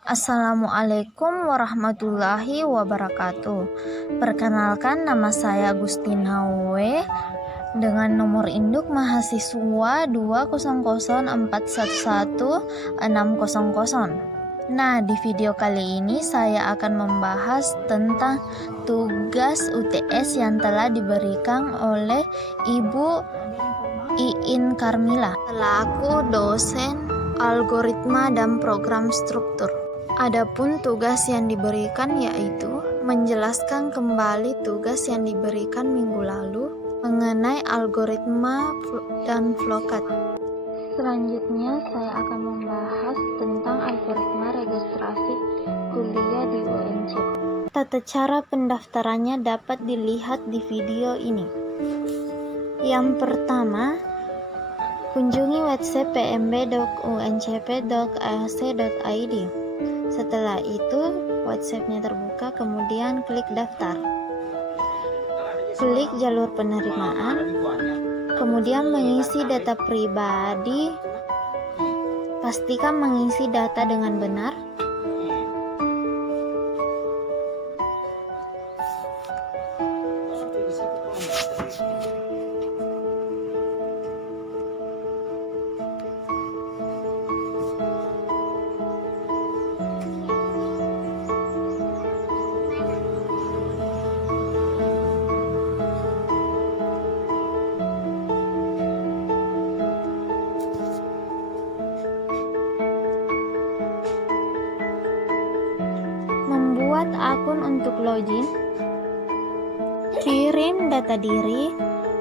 Assalamualaikum warahmatullahi wabarakatuh. Perkenalkan, nama saya Agustin Hawe dengan nomor induk mahasiswa 200411600. Nah, di video kali ini saya akan membahas tentang tugas UTS yang telah diberikan oleh Ibu Iin Karmila selaku dosen algoritma dan program struktur. Adapun tugas yang diberikan yaitu menjelaskan kembali tugas yang diberikan minggu lalu mengenai algoritma dan flowchart. Selanjutnya saya akan membahas tentang algoritma registrasi kuliah di UNCP. Tata cara pendaftarannya dapat dilihat di video ini. Yang pertama, kunjungi website pmb.uncp.ac.id. Setelah itu, websitenya terbuka, kemudian klik daftar. Klik jalur penerimaan, kemudian mengisi data pribadi. Pastikan mengisi data dengan benar. Membuat akun untuk login, kirim data diri,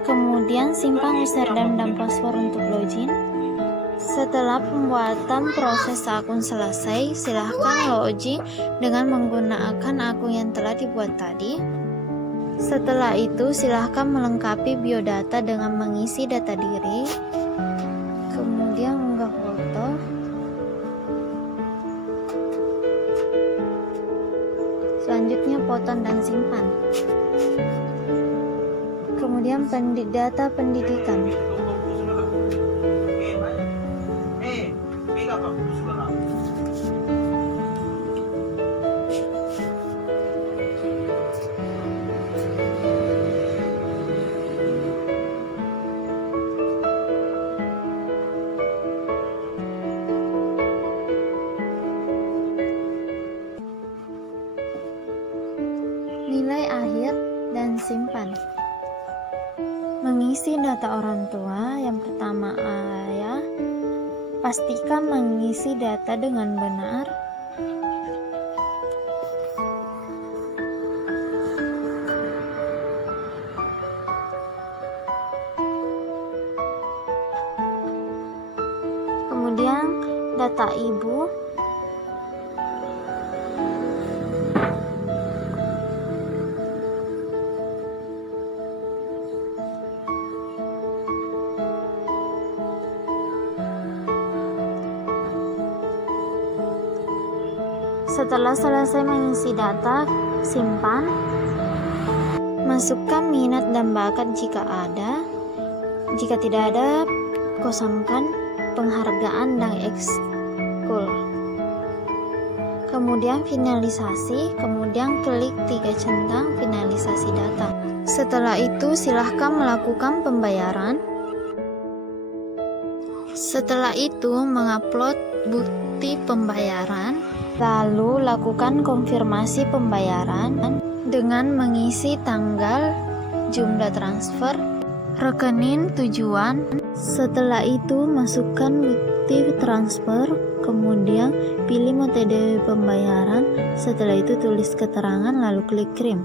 kemudian simpan username dan password untuk login. Setelah pembuatan proses akun selesai, silahkan login dengan menggunakan akun yang telah dibuat tadi. Setelah itu, silahkan melengkapi biodata dengan mengisi data diri, kemudian unggah foto. Selanjutnya potong dan simpan. Kemudian data pendidikan. Nilai akhir dan simpan. Mengisi data orang tua. Yang pertama, ayah. Pastikan mengisi data dengan benar. Kemudian data ibu. Setelah selesai mengisi data, simpan. Masukkan minat dan bakat jika ada. Jika tidak ada, kosongkan penghargaan dan ekskul. Kemudian finalisasi, kemudian klik 3 centang finalisasi data. Setelah itu, silahkan melakukan pembayaran. Setelah itu, mengupload bukti pembayaran. Lalu lakukan konfirmasi pembayaran dengan mengisi tanggal, jumlah transfer, rekening tujuan. Setelah itu masukkan bukti transfer, kemudian pilih metode pembayaran. Setelah itu tulis keterangan lalu klik kirim.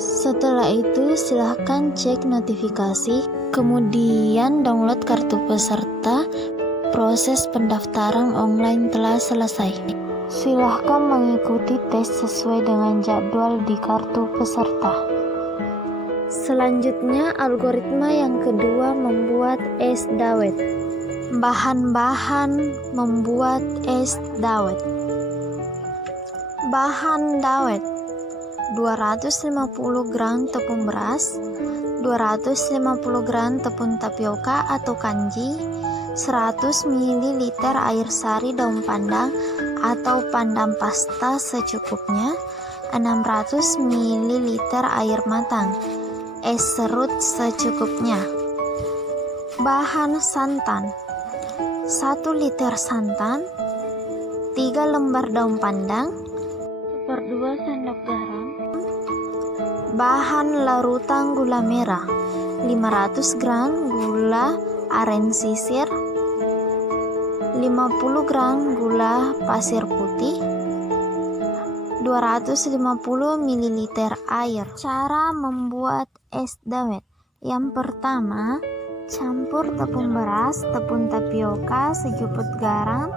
Setelah itu silahkan cek notifikasi, kemudian download kartu peserta. Proses pendaftaran online telah selesai. Silahkan mengikuti tes sesuai dengan jadwal di kartu peserta. Selanjutnya, algoritma yang kedua, membuat es dawet. Bahan-bahan membuat es dawet. Bahan dawet: 250 gram tepung beras, 250 gram tepung tapioka atau kanji, 100 ml air sari daun pandan atau pandan pasta secukupnya, 600 ml air matang, es serut secukupnya. Bahan santan: 1 liter santan, 3 lembar daun pandan, 1/2 sendok garam. Bahan larutan gula merah: 500 gram gula aren sisir, 50 gram gula pasir putih, 250 ml air. Cara membuat es dawet: yang pertama, campur tepung beras, tepung tapioka, secukupnya garam,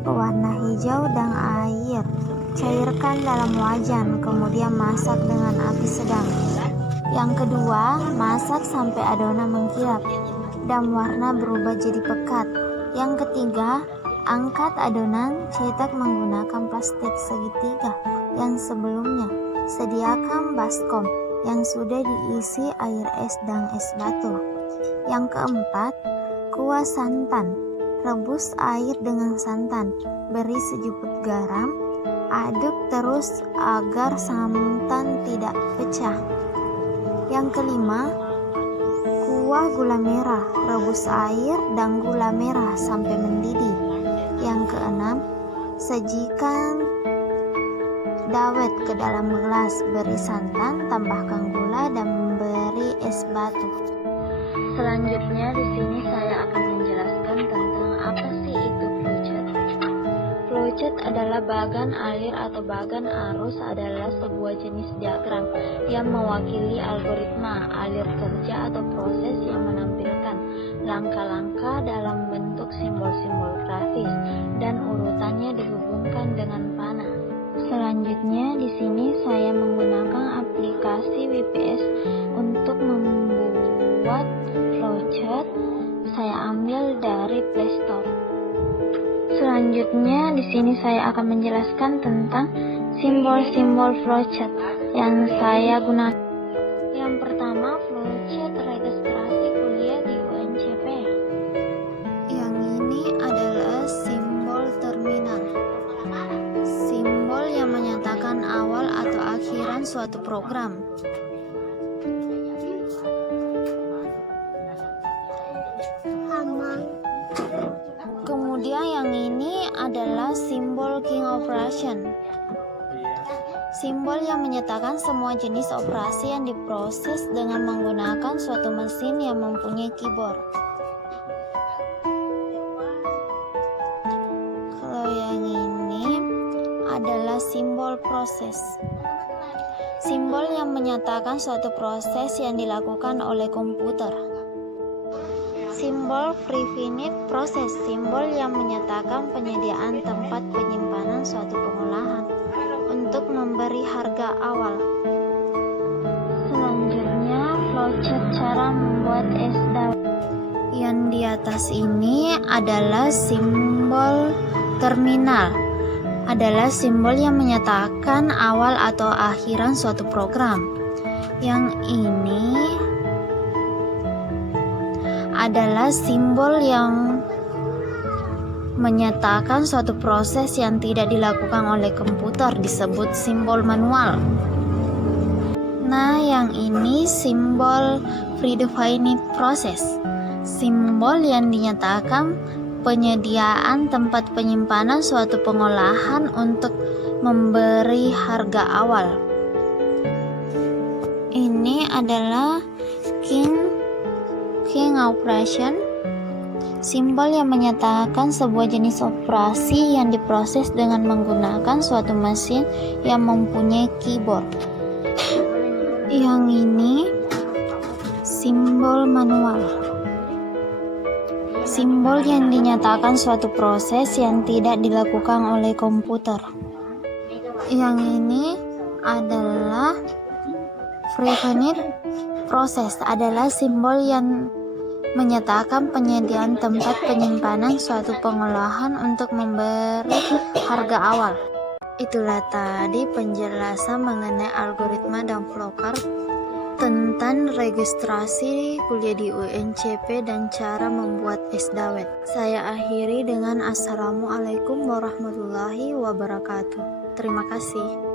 pewarna hijau, dan air. Cairkan dalam wajan, kemudian masak dengan api sedang. Yang kedua, masak sampai adonan mengkilap dan warna berubah jadi pekat. Yang ketiga, angkat adonan, cetak menggunakan plastik segitiga yang sebelumnya. Sediakan baskom yang sudah diisi air es dan es batu. Yang keempat, kuah santan. Rebus air dengan santan, beri secukupnya garam, aduk terus agar santan tidak pecah. Yang kelima, kuah gula merah. Rebus air dan gula merah sampai mendidih. Yang keenam, sajikan dawet ke dalam gelas, beri santan, tambahkan gula, dan beri es batu. Selanjutnya di sini saya akan menjelaskan tentang apa sih itu flowchart. Flowchart adalah bagan alir atau bagan arus, adalah sebuah jenis diagram yang mewakili algoritma alir kerja atau proses yang menampilkan langkah-langkah dalam bentuk simbol-simbol grafis dan urutannya dihubungkan dengan panah. Selanjutnya di sini saya menggunakan aplikasi WPS untuk membuat flowchart. Saya ambil dari Play Store. Selanjutnya di sini saya akan menjelaskan tentang simbol-simbol flowchart yang saya gunakan. Yang pertama, flowchart registrasi kuliah di UNCP. Yang ini adalah simbol terminal. Simbol yang menyatakan awal atau akhiran suatu program. Kemudian yang ini adalah simbol King Operation. Simbol yang menyatakan semua jenis operasi yang diproses dengan menggunakan suatu mesin yang mempunyai keyboard. Kalau yang ini adalah simbol proses. Simbol yang menyatakan suatu proses yang dilakukan oleh komputer. Simbol prefinite proses, simbol yang menyatakan penyediaan tempat penyimpanan suatu pengolahan untuk memberi harga awal. Selanjutnya, flowchart cara membuat es dawet. Yang di atas ini adalah simbol terminal. Adalah simbol yang menyatakan awal atau akhiran suatu program. Yang ini adalah simbol yang menyatakan suatu proses yang tidak dilakukan oleh komputer, disebut simbol manual. Nah, yang ini simbol predefined process. Simbol yang dinyatakan penyediaan tempat penyimpanan suatu pengolahan untuk memberi harga awal. Ini adalah King Operation, simbol yang menyatakan sebuah jenis operasi yang diproses dengan menggunakan suatu mesin yang mempunyai keyboard. Yang ini simbol manual, simbol yang dinyatakan suatu proses yang tidak dilakukan oleh komputer. Yang ini adalah prefinite process, adalah simbol yang menyatakan penyediaan tempat penyimpanan suatu pengolahan untuk memberi harga awal. Itulah tadi penjelasan mengenai algoritma dan flowchart tentang registrasi kuliah di UNCP dan cara membuat S-Dawet. Saya akhiri dengan Assalamualaikum warahmatullahi wabarakatuh. Terima kasih.